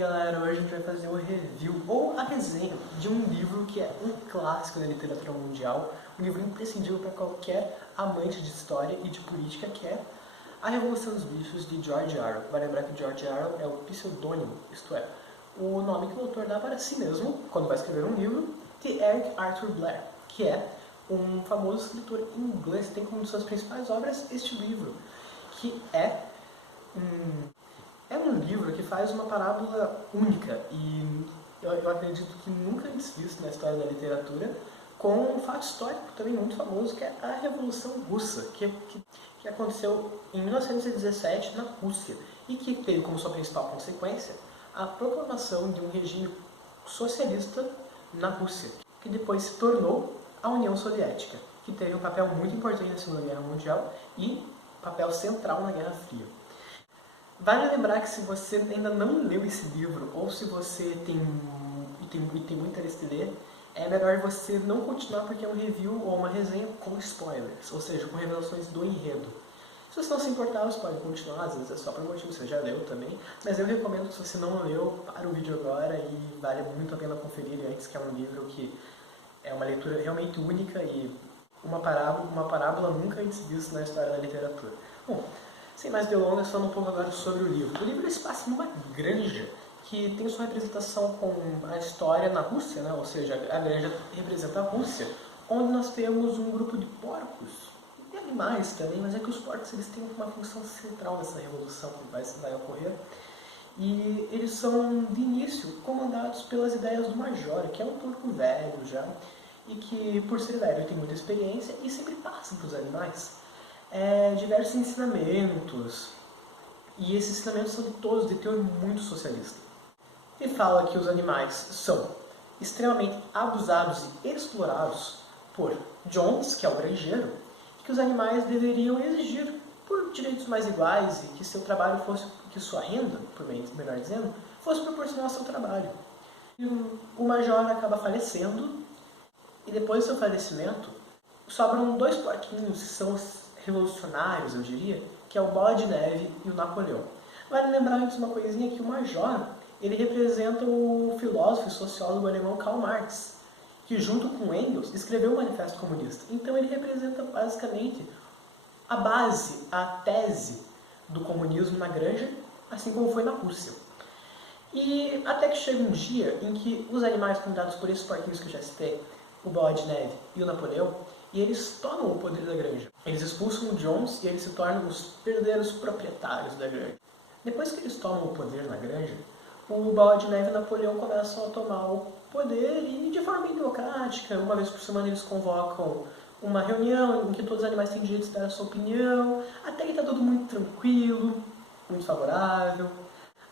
galera, hoje a gente vai fazer o review, ou a resenha, de um livro que é um clássico da literatura mundial, um livro imprescindível para qualquer amante de história e de política, que é A Revolução dos Bichos, de George Orwell. Vai lembrar que George Orwell é o pseudônimo, isto é, o nome que o autor dá para si mesmo, quando vai escrever um livro, de Eric Arthur Blair, que é um famoso escritor inglês que tem como uma de suas principais obras este livro, que é um livro que faz uma parábola única e eu acredito que nunca antes visto na história da literatura, com um fato histórico também muito famoso, que é a Revolução Russa, que aconteceu em 1917 na Rússia e que teve como sua principal consequência a proclamação de um regime socialista na Rússia, que depois se tornou a União Soviética, que teve um papel muito importante na Segunda Guerra Mundial e papel central na Guerra Fria. Vale lembrar que se você ainda não leu esse livro, ou se você tem muito interesse em ler, é melhor você não continuar porque é um review ou uma resenha com spoilers, ou seja, com revelações do enredo. Se você não se importar, você pode continuar, às vezes é só para um motivo, você já leu também, mas eu recomendo que se você não leu, para o vídeo agora e vale muito a pena conferir antes, que é um livro que é uma leitura realmente única e uma parábola nunca antes vista na história da literatura. Bom, sem mais delongas, falando um pouco agora sobre o livro. O livro se passa numa granja que tem sua representação com a história na Rússia, né? Ou seja, a granja representa a Rússia, onde nós temos um grupo de porcos e animais também, mas é que os porcos eles têm uma função central nessa revolução que vai ocorrer. E eles são, de início, comandados pelas ideias do Major, que é um porco velho já, e que, por ser velho, ele tem muita experiência e sempre passa para os animais diversos ensinamentos, e esses ensinamentos são todos de teor muito socialista. Ele fala que os animais são extremamente abusados e explorados por Jones, que é o granjeiro, e que os animais deveriam exigir por direitos mais iguais e que seu trabalho fosse, que sua renda, melhor dizendo, fosse proporcional ao seu trabalho. E o Major acaba falecendo, e depois do seu falecimento, sobram dois porquinhos que são revolucionários, eu diria, que é o Bola de Neve e o Napoleão. Vale lembrar antes uma coisinha, que o Major, ele representa o filósofo e sociólogo alemão Karl Marx, que junto com Engels escreveu o Manifesto Comunista. Então ele representa basicamente a base, a tese do comunismo na granja, assim como foi na Rússia. E até que chega um dia em que os animais comandados por esses porquinhos que eu já citei, o Bola de Neve e o Napoleão, e eles tomam o poder da granja. Eles expulsam o Jones e eles se tornam os verdadeiros proprietários da granja. Depois que eles tomam o poder na granja, o Bola de Neve e o Napoleão começam a tomar o poder e, de forma bem democrática, uma vez por semana eles convocam uma reunião em que todos os animais têm direito de dar a sua opinião, até que está tudo muito tranquilo, muito favorável,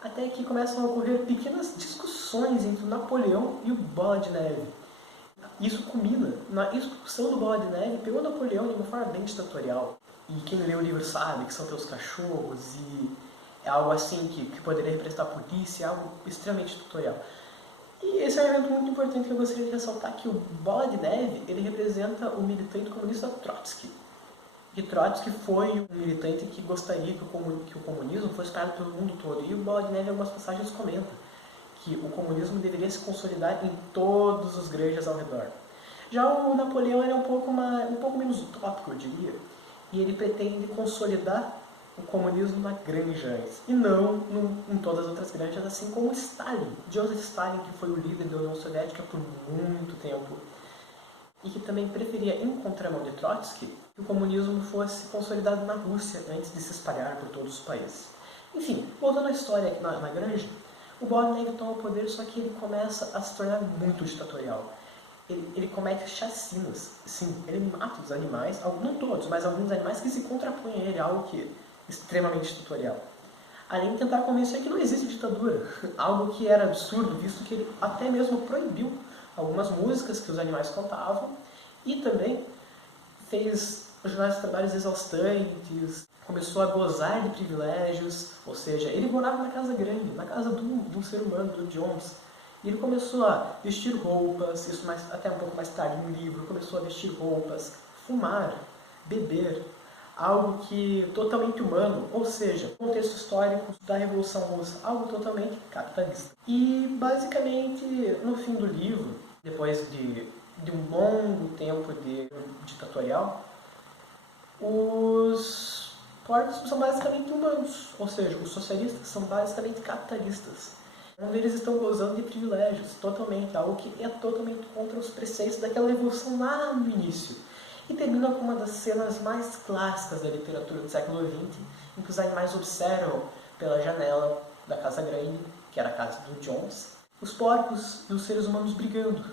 até que começam a ocorrer pequenas discussões entre o Napoleão e o Bola de Neve. Isso culmina na expulsão do Bola de Neve pelo Napoleão de uma forma bem ditatorial. E quem lê o livro sabe que são teus cachorros e é algo assim que poderia representar a polícia, é algo extremamente ditatorial. E esse é um elemento muito importante que eu gostaria de ressaltar, que o Bola de Neve ele representa o militante comunista Trotsky. E Trotsky foi um militante que gostaria que o comunismo fosse espalhado pelo mundo todo. E o Bola de Neve, em algumas passagens, comenta que o comunismo deveria se consolidar em todos os granjas ao redor. Já o Napoleão era um pouco menos utópico, eu diria, e ele pretende consolidar o comunismo na granja, e não em todas as outras granjas, assim como Stalin, Joseph Stalin, que foi o líder da União Soviética por muito tempo, e que também preferia, em contramão de Trotsky, que o comunismo fosse consolidado na Rússia antes de se espalhar por todos os países. Enfim, voltando à história aqui na granja, o Bola de Neve toma o poder, só que ele começa a se tornar muito ditatorial. Ele comete chacinas, sim, ele mata os animais, não todos, mas alguns animais que se contrapõem a ele, algo que é extremamente ditatorial. Além de tentar convencer que não existe ditadura, algo que era absurdo, visto que ele até mesmo proibiu algumas músicas que os animais cantavam e também fez jornais de trabalhos exaustantes, começou a gozar de privilégios, ou seja, ele morava na casa grande, na casa de um ser humano, do Jones. E ele começou a vestir roupas, isso até um pouco mais tarde no livro, começou a vestir roupas, fumar, beber, algo que totalmente humano, ou seja, contexto histórico da Revolução Russa, algo totalmente capitalista. E basicamente, no fim do livro, depois de um longo tempo de ditatorial, os porcos são basicamente humanos, ou seja, os socialistas são basicamente capitalistas, onde eles estão gozando de privilégios, totalmente, algo que é totalmente contra os preceitos daquela revolução lá no início. E termina com uma das cenas mais clássicas da literatura do século XX, em que os animais observam pela janela da Casa Grande, que era a casa do Jones, os porcos e os seres humanos brigando.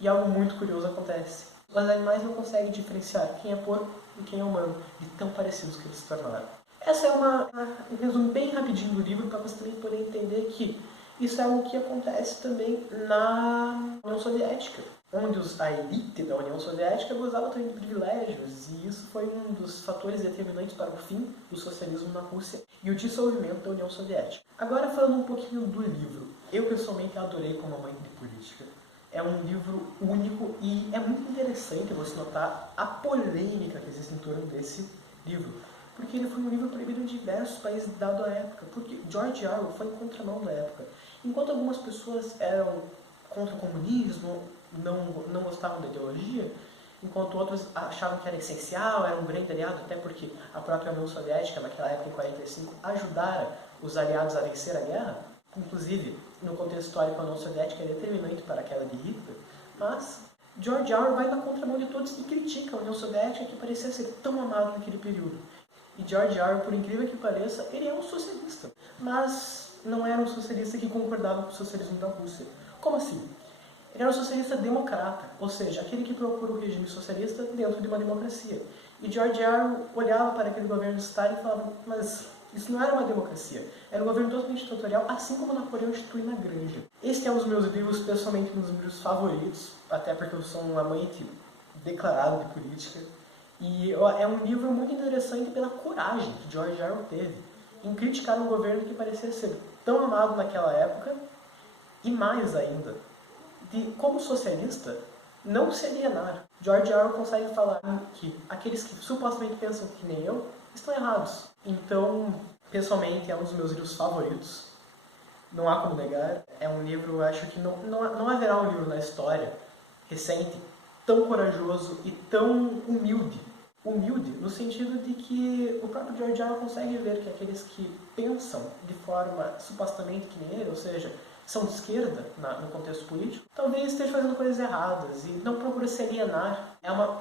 E algo muito curioso acontece. Os animais não conseguem diferenciar quem é porco e quem é humano, de tão parecidos que eles se tornaram. Essa é um resumo bem rapidinho do livro, para você também poder entender que isso é algo que acontece também na União Soviética, onde a elite da União Soviética gozava também de privilégios, e isso foi um dos fatores determinantes para o fim do socialismo na Rússia e o dissolvimento da União Soviética. Agora, falando um pouquinho do livro, eu pessoalmente adorei como amante de política. É um livro único e é muito interessante você notar a polêmica que existe em torno desse livro, porque ele foi um livro proibido em diversos países dado a época, porque George Orwell foi em contramão da época. Enquanto algumas pessoas eram contra o comunismo, não gostavam da ideologia, enquanto outros achavam que era essencial, era um grande aliado, até porque a própria União Soviética, naquela época, em 1945, ajudara os aliados a vencer a guerra. Inclusive, no contexto histórico, a União Soviética é determinante para a queda de Hitler, mas George Orwell vai na contramão de todos e critica a União Soviética, que parecia ser tão amada naquele período. E George Orwell, por incrível que pareça, ele é um socialista, mas não era um socialista que concordava com o socialismo da Rússia. Como assim? Ele era um socialista democrata, ou seja, aquele que procura o regime socialista dentro de uma democracia. E George Orwell olhava para aquele governo de Stalin e falava, mas isso não era uma democracia, era um governo totalmente ditatorial, assim como Napoleão institui na Granja. Este é um dos meus livros, pessoalmente, um dos meus favoritos, até porque eu sou um amante declarado de política. E é um livro muito interessante pela coragem que George Orwell teve em criticar um governo que parecia ser tão amado naquela época, e mais ainda, de como socialista não se alienar. George Orwell consegue falar que aqueles que supostamente pensam que nem eu estão errados. Então, pessoalmente, é um dos meus livros favoritos. Não há como negar. É um livro, eu acho que não haverá um livro na história recente tão corajoso e tão humilde. Humilde no sentido de que o próprio George Orwell consegue ver que aqueles que pensam de forma supostamente que nem ele, ou seja, são de esquerda no contexto político, talvez esteja fazendo coisas erradas e não procura se alienar.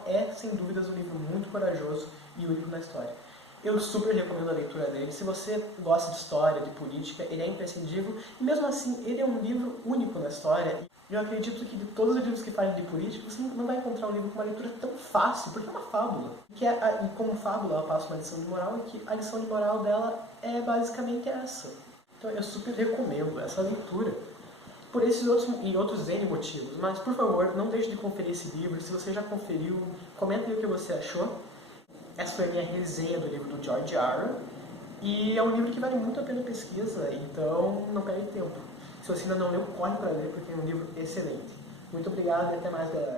É sem dúvidas um livro muito corajoso e único na história. Eu super recomendo a leitura dele. Se você gosta de história, de política, ele é imprescindível. E mesmo assim, ele é um livro único na história. E eu acredito que de todos os livros que falam de política, você não vai encontrar um livro com uma leitura tão fácil, porque é uma fábula. E como fábula, ela passa uma lição de moral, e que a lição de moral dela é basicamente essa. Então eu super recomendo essa leitura por esses outros N motivos. Mas, por favor, não deixe de conferir esse livro. Se você já conferiu, comenta aí o que você achou. Essa foi a minha resenha do livro do George Orwell. E é um livro que vale muito a pena a pesquisa, então não perde tempo. Se você ainda não leu, corre para ler, porque é um livro excelente. Muito obrigado e até mais, galera.